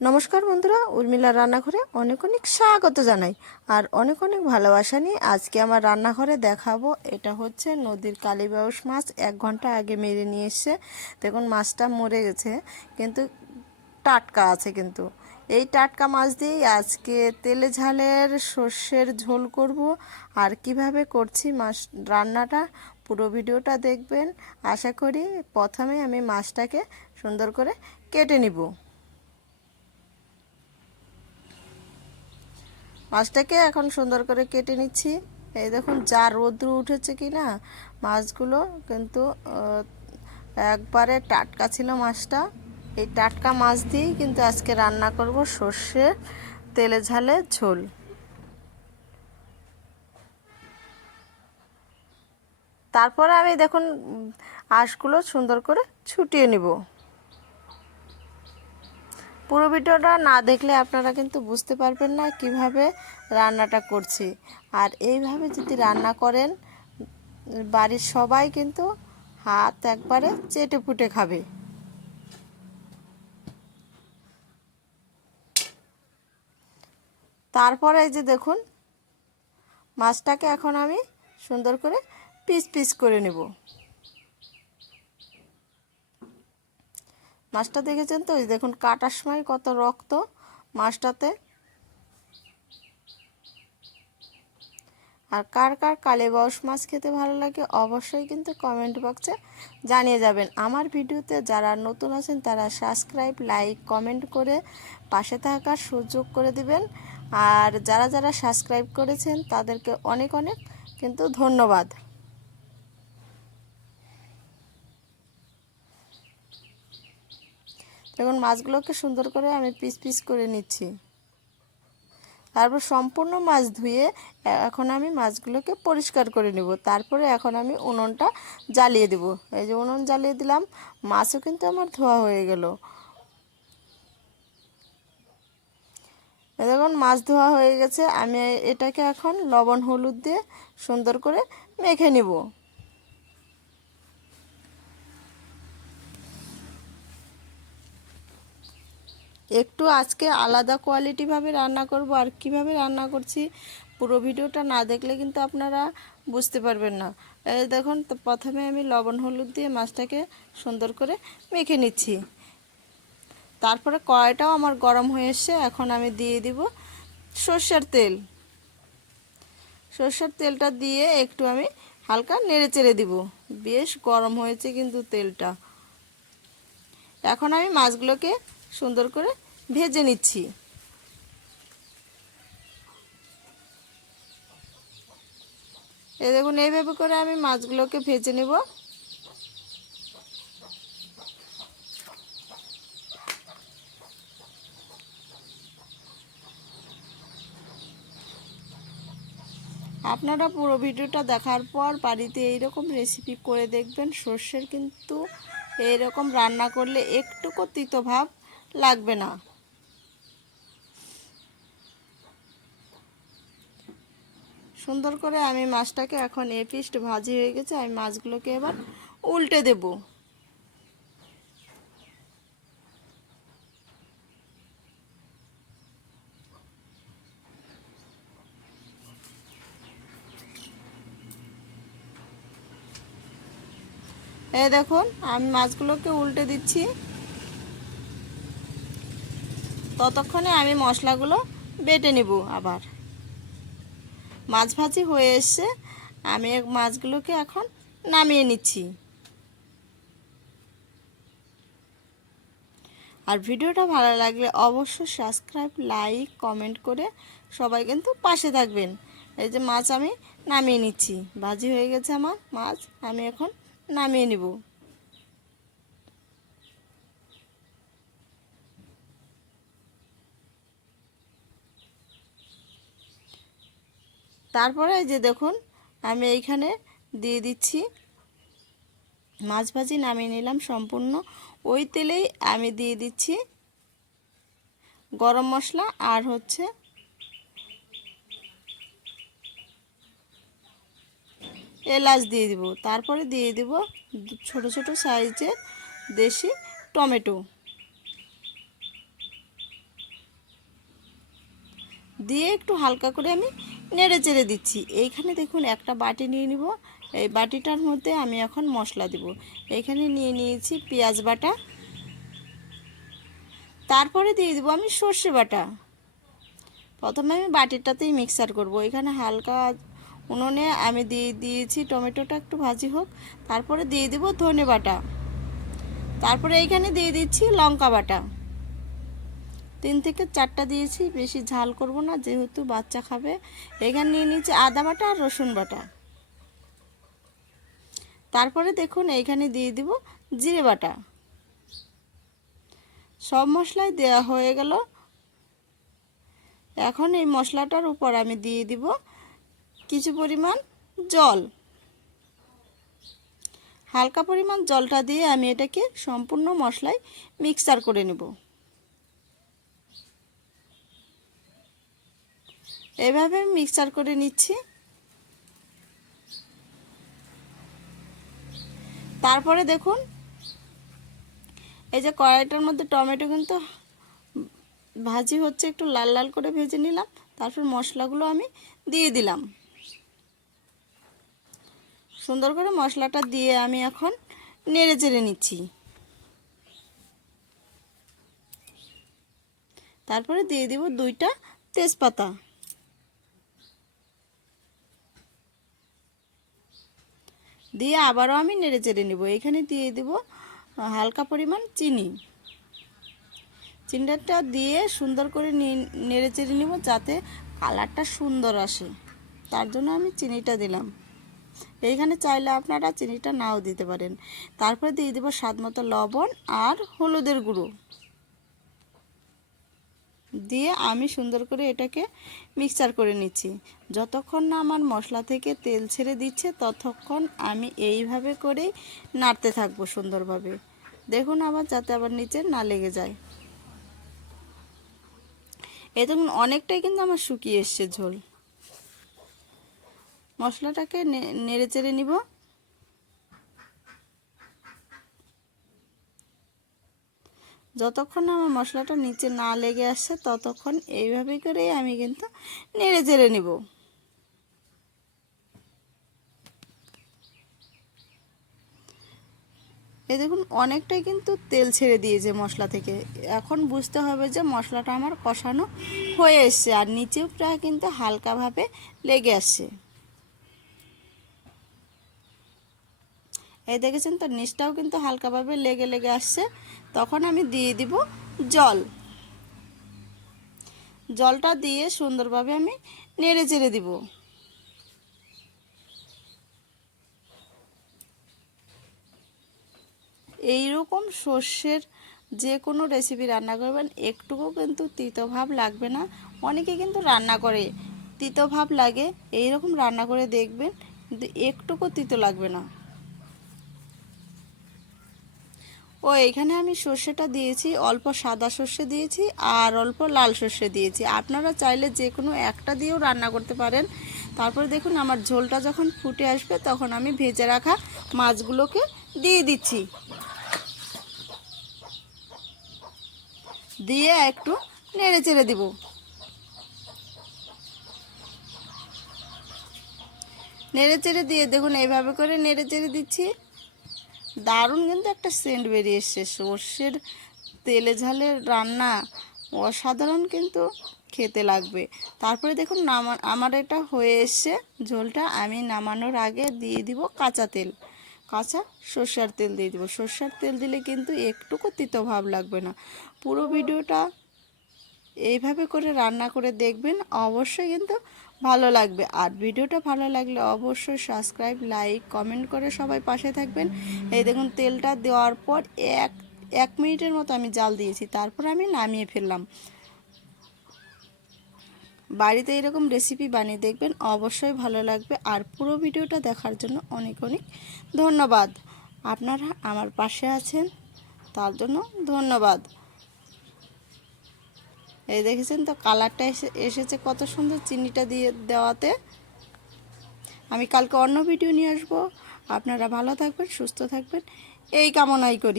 নমস্কার বন্ধুরা উর্মিলা রান্নাঘরে অনেক অনেক স্বাগত জানাই আর অনেক অনেক ভালোবাসা নিয়ে আজকে আমার রান্নাঘরে দেখাবো। এটা হচ্ছে নদীর কালীবাউস মাছ, এক ঘণ্টা আগে মেরে নিয়ে এসছে। দেখুন, মাছটা মরে গেছে, কিন্তু টাটকা আছে কিন্তু। এই টাটকা মাছ দিয়েই আজকে তেলে ঝালের সর্ষের ঝোল করব। আর কীভাবে করছি মাছ রান্নাটা পুরো ভিডিওটা দেখবেন। আশা করি প্রথমে আমি মাছটাকে সুন্দর করে কেটে নিব। মাছটাকে এখন সুন্দর করে কেটে নিচ্ছি। এই দেখুন, যা রৌদ্র উঠেছে কি না মাছগুলো, কিন্তু একবারে টাটকা ছিল মাছটা। এই টাটকা মাছ দিয়েই কিন্তু আজকে রান্না করব সর্ষে তেলে ঝালে ঝোল। তারপরে আমি দেখুন, আঁশগুলো সুন্দর করে ছুটিয়ে নিব। পুরো ভিডিওটা না দেখলে আপনারা কিন্তু বুঝতে পারবেন না কীভাবে রান্নাটা করছি। আর এইভাবে যদি রান্না করেন, বাড়ির সবাই কিন্তু হাত একবারে চেটে ফুটে খাবে। তারপরে এই যে দেখুন, মাছটাকে এখন আমি সুন্দর করে পিস পিস করে নেব। মাছটা দেখেছেন তো? দেখুন, কাটার সময় কত রক্ত মাছটাতে। আর কার কার কালে বয়স মাছ খেতে ভালো লাগে অবশ্যই কিন্তু কমেন্ট বক্সে জানিয়ে যাবেন। আমার ভিডিওতে যারা নতুন আছেন, তারা সাবস্ক্রাইব লাইক কমেন্ট করে পাশে থাকার সুযোগ করে দিবেন। আর যারা যারা সাবস্ক্রাইব করেছেন, তাদেরকে অনেক অনেক কিন্তু ধন্যবাদ। দেখুন মাছগুলোকে সুন্দর করে আমি পিস পিস করে নিচ্ছি। তারপর সম্পূর্ণ মাছ ধুয়ে এখন আমি মাছগুলোকে পরিষ্কার করে নেব। তারপরে এখন আমি উনুনটা জ্বালিয়ে দেব। এই যে উনুন জ্বালিয়ে দিলাম, মাছও কিন্তু আমার ধোয়া হয়ে গেল। দেখুন, মাছ ধোয়া হয়ে গেছে। আমি এটাকে এখন লবণ হলুদ দিয়ে সুন্দর করে মেখে নিব। একটু আজকে আলাদা কোয়ালিটিভাবে রান্না করব আর কীভাবে রান্না করছি, পুরো ভিডিওটা না দেখলে কিন্তু আপনারা বুঝতে পারবেন না। এই দেখুন, তো প্রথমে আমি লবণ হলুদ দিয়ে মাছটাকে সুন্দর করে মেখে নিচ্ছি। তারপরে কড়াইটাও আমার গরম হয়ে এসছে, এখন আমি দিয়ে দিব সর্ষের তেল। সর্ষের তেলটা দিয়ে একটু আমি হালকা নেড়ে চেড়ে দিব। বেশ গরম হয়েছে কিন্তু তেলটা। এখন আমি মাছগুলোকে সুন্দর করে ভেজে নিচ্ছি। এ দেখুন, এইভাবে করে আমি মাছগুলোকে ভেজে নেব। আপনারা পুরো ভিডিওটা দেখার পর বাড়িতে এইরকম রেসিপি করে দেখবেন, সর্ষের কিন্তু এইরকম রান্না করলে একটুকু তিতো ভাব লাগবে না। সুন্দর করে আমি মাছটাকে এখন এ পিস্ট ভাজি হয়ে গেছে, আমি মাছগুলোকে এবার উল্টে দেব। এই দেখুন, আমি মাছগুলোকে উল্টে দিচ্ছি। ততক্ষণে আমি মশলাগুলো বেটে নেব আবার। মাছ ভাজি হয়ে এসছে। আমি মাছগুলোকে এখন নামিয়ে নিচ্ছি। আর ভিডিওটা ভালো লাগলে অবশ্যই সাবস্ক্রাইব লাইক কমেন্ট করে সবাই কিন্তু পাশে থাকবেন। এই যে মাছ আমি নামিয়ে নিচ্ছি। ভাজি হয়ে গেছে আমার মাছ, আমি এখন নামিয়ে নিব। তারপরে যে দেখুন, আমি এইখানে দিয়ে দিচ্ছি। মাছ ভাজি নামিয়ে নিলাম সম্পূর্ণ। ওই তেলেই আমি দিয়ে দিচ্ছি গরম মশলা আর হচ্ছে এলাচ দিয়ে দিব। তারপরে দিয়ে দিব ছোট ছোট সাইজের দেশি টমেটো। দিয়ে একটু হালকা করে আমি নেড়ে চেড়ে দিচ্ছি। এইখানে দেখুন, একটা বাটি নিয়ে নিব। এই বাটিটার মধ্যে আমি এখন মশলা দেব। এইখানে নিয়ে নিয়েছি পেঁয়াজ বাটা। তারপরে দিয়ে দেবো আমি সর্ষে বাটা। প্রথমে আমি বাটিটাতেই মিক্সার করব। এখানে হালকা উনুনে আমি দিয়ে দিয়েছি টমেটোটা একটু ভাজি হোক। তারপরে দিয়ে দেবো ধনে বাটা। তারপরে এইখানে দিয়ে দিচ্ছি লঙ্কা বাটা। তিন থেকে চারটা দিয়েছি, বেশি ঝাল করব না, যেহেতু বাচ্চা খাবে। এখানে নিয়ে নিচ্ছি আদা বাটা আর রসুন বাটা। তারপরে দেখুন, এইখানে দিয়ে দিব জিরে বাটা। সব মশলাই দেওয়া হয়ে গেল। এখন এই মশলাটার উপর আমি দিয়ে দিব কিছু পরিমাণ জল। হালকা পরিমাণ জলটা দিয়ে আমি এটাকে সম্পূর্ণ মশলায় মিক্সার করে নেব। এভাবে মিক্সার করে নিচ্ছি। তারপরে দেখুন, এই যে কড়াইটার মধ্যে টমেটো কিন্তু ভাজি হচ্ছে, একটু লাল লাল করে ভেজে নিলাম। তারপর মশলাগুলো আমি দিয়ে দিলাম। সুন্দর করে মশলাটা দিয়ে আমি এখন নেড়ে চেড়ে নিচ্ছি। তারপরে দিয়ে দিব দুইটা তেজপাতা। দিয়ে আবারও আমি নেড়ে চেড়ে নেব। এখানে দিয়ে দেব হালকা পরিমাণ চিনি। চিনিটা দিয়ে সুন্দর করে নেড়ে চেড়ে নেব যাতে কালারটা সুন্দর আসে। তার জন্য আমি চিনিটা দিলাম। এইখানে চাইলে আপনারা চিনিটা নাও দিতে পারেন। তারপরে দিয়ে দেবো স্বাদ মতো লবণ আর হলুদের গুঁড়ো। দিয়ে আমি সুন্দর করে এটাকে মিক্সচার করে নিচ্ছি। যতক্ষণ না আমার মশলা থেকে তেল ছেড়ে দিচ্ছে, ততক্ষণ আমি এইভাবে করেই নাড়তে থাকব সুন্দরভাবে। দেখুন আবার যাতে আবার নিচে না লেগে যায়। এ দেখুন, অনেকটাই কিন্তু আমার শুকিয়ে এসছে ঝোল। মশলাটাকে নেড়ে চেড়ে নিব। যতক্ষণ আমার মশলাটা নিচে না লেগে আসছে, ততক্ষণ এইভাবে করেই আমি কিন্তু নেড়ে চেড়ে নিব। এই দেখুন, অনেকটাই কিন্তু তেল ছেড়ে দিয়েছে মশলা থেকে। এখন বুঝতে হবে যে মশলাটা আমার কষানো হয়ে এসছে, আর নিচেও প্রায় কিন্তু হালকাভাবে লেগে আসছে। এই দেখেছেন তো, নিচটাও কিন্তু হালকাভাবে লেগে লেগে আসছে। তখন আমি দিয়ে দিব জল। জলটা দিয়ে সুন্দরভাবে আমি নেড়ে চেড়ে দিব। এইরকম সর্ষের যে কোনো রেসিপি রান্না করবেন, একটুকু কিন্তু তিতো ভাব লাগবে না। অনেকে কিন্তু রান্না করে, তিতো ভাব লাগে এই রকম রান্না করে দেখবেন কিন্তু একটুকু তিতো লাগবে না। ও, এখানে আমি সর্ষেটা দিয়েছি, অল্প সাদা সর্ষে দিয়েছি আর অল্প লাল সর্ষে দিয়েছি। আপনারা চাইলে যে কোনো একটা দিয়েও রান্না করতে পারেন। তারপরে দেখুন আমার ঝোলটা যখন ফুটে আসবে তখন আমি ভেজে রাখা মাছগুলোকে দিয়ে দিচ্ছি। দিয়ে একটু নেড়ে চেড়ে দিব। নেড়ে চেড়ে দিয়ে দেখুন এইভাবে করে নেড়ে চেড়ে দিচ্ছি। দারুণ কিন্তু একটা সেন্ট বেরিয়ে এসছে। সর্ষের তেলে ঝালের রান্না অসাধারণ কিন্তু খেতে লাগবে। তারপরে দেখুন নামা আমার এটা হয়ে এসছে ঝোলটা। আমি নামানোর আগে দিয়ে দিব কাঁচা তেল। কাঁচা সর্ষার তেল দিয়ে দিব। সর্ষার তেল দিলে কিন্তু একটুকু তিতো ভাব লাগবে না। পুরো ভিডিওটা এইভাবে করে রান্না করে দেখবেন। অবশ্যই কিন্তু ভালো লাগবে। আর ভিডিওটা ভালো লাগলে অবশ্যই সাবস্ক্রাইব লাইক কমেন্ট করে সবাই পাশে থাকবেন। এই দেখুন, তেলটা দেওয়ার পর এক এক মিনিটের মতো আমি জাল দিয়েছি। তারপর আমি নামিয়ে ফেললাম। বাড়িতে এরকম রেসিপি বানিয়ে দেখবেন, অবশ্যই ভালো লাগবে। আর পুরো ভিডিওটা দেখার জন্য অনেক অনেক ধন্যবাদ। আপনারা আমার পাশে আছেন, তার জন্য ধন্যবাদ। এই দেখেছেন তো কালারটা এসে, এসেছে কত সুন্দর চিনিটা দিয়ে দেওয়াতে। আমি কালকে অন্য ভিডিও নিয়ে আসব। আপনারা ভালো থাকবেন, সুস্থ থাকবেন। এই কামনাই করি।